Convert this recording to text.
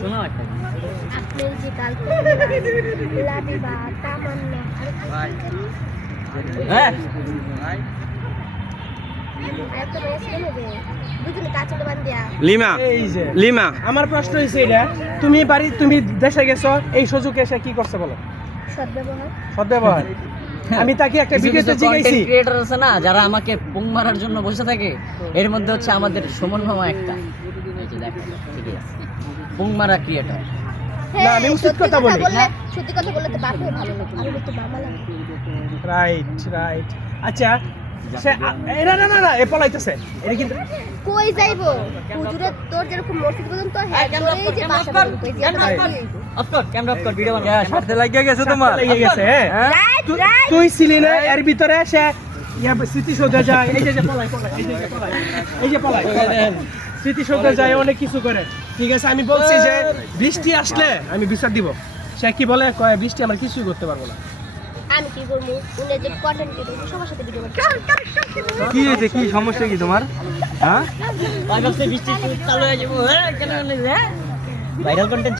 শোনো একটা আপনার যে কালকে লাবিবা তামান্না হ্যাঁ একটা মেয়ে ছিল যে দুজনে কাচলে বান্ধিয়া লিমা এই যে লিমা আমার প্রশ্ন হইছে এটা, তুমি দেশে গেছো, এই সুযোগে এসে কি করছে বলো? সদ্ব্যবহার সদ্ব্যবহার। আমি তাকে একটা ভিডিওতে জিজ্ঞাসি, ক্রিয়েটর আছে না যারা আমাকে পুং মারার জন্য বসে থাকে, এর মধ্যে হচ্ছে আমাদের সুমন মামা একটা। এই যে দেখো ঠিকই আছে, পুং মারা ক্রিয়েটর। না, আমি উচিত কথা বলি। সত্যি কথা বললে তো বাপও ভালো লাগে, আমি তো মামা লাগে। রাইট। আচ্ছা সে না না না না এ পলাইতেছে, এটা কিন্তু কই যাইবো হুজুরে তোর যেরকম মসজিদ পর্যন্ত হ্যাঁ করেই যে বাসা পর্যন্ত এই যে অফ কর, ক্যামেরা অফ কর, ভিডিও বানাও। সাথে লাগিয়ে গেছে তোমার লেগে গেছে। হ্যাঁ তুই ছিলি না এর ভিতরে, সে স্মৃতিসৌধ যায়, এই যে পলাই, এই যে পলাই স্মৃতিসৌধ যায়, অনেক কিছু করে। ঠিক আছে, আমি বলছি যে বৃষ্টি আসলে আমি বিচার দিব। সে কি বলে, কয় বৃষ্টি আমার কিছুই করতে পারবো না। আমি কি করবো, উনি যে কন্টেন্ট ক্রিয়েটর সবার সাথে ভিডিও করতে কি হয়েছে, কি সমস্যা কি তোমার? হ্যাঁ ভাই ভাবছে বৃষ্টি চালু হয়ে যাবো, হ্যাঁ কেন হ্যাঁ ভাইরাল কন্টেন্ট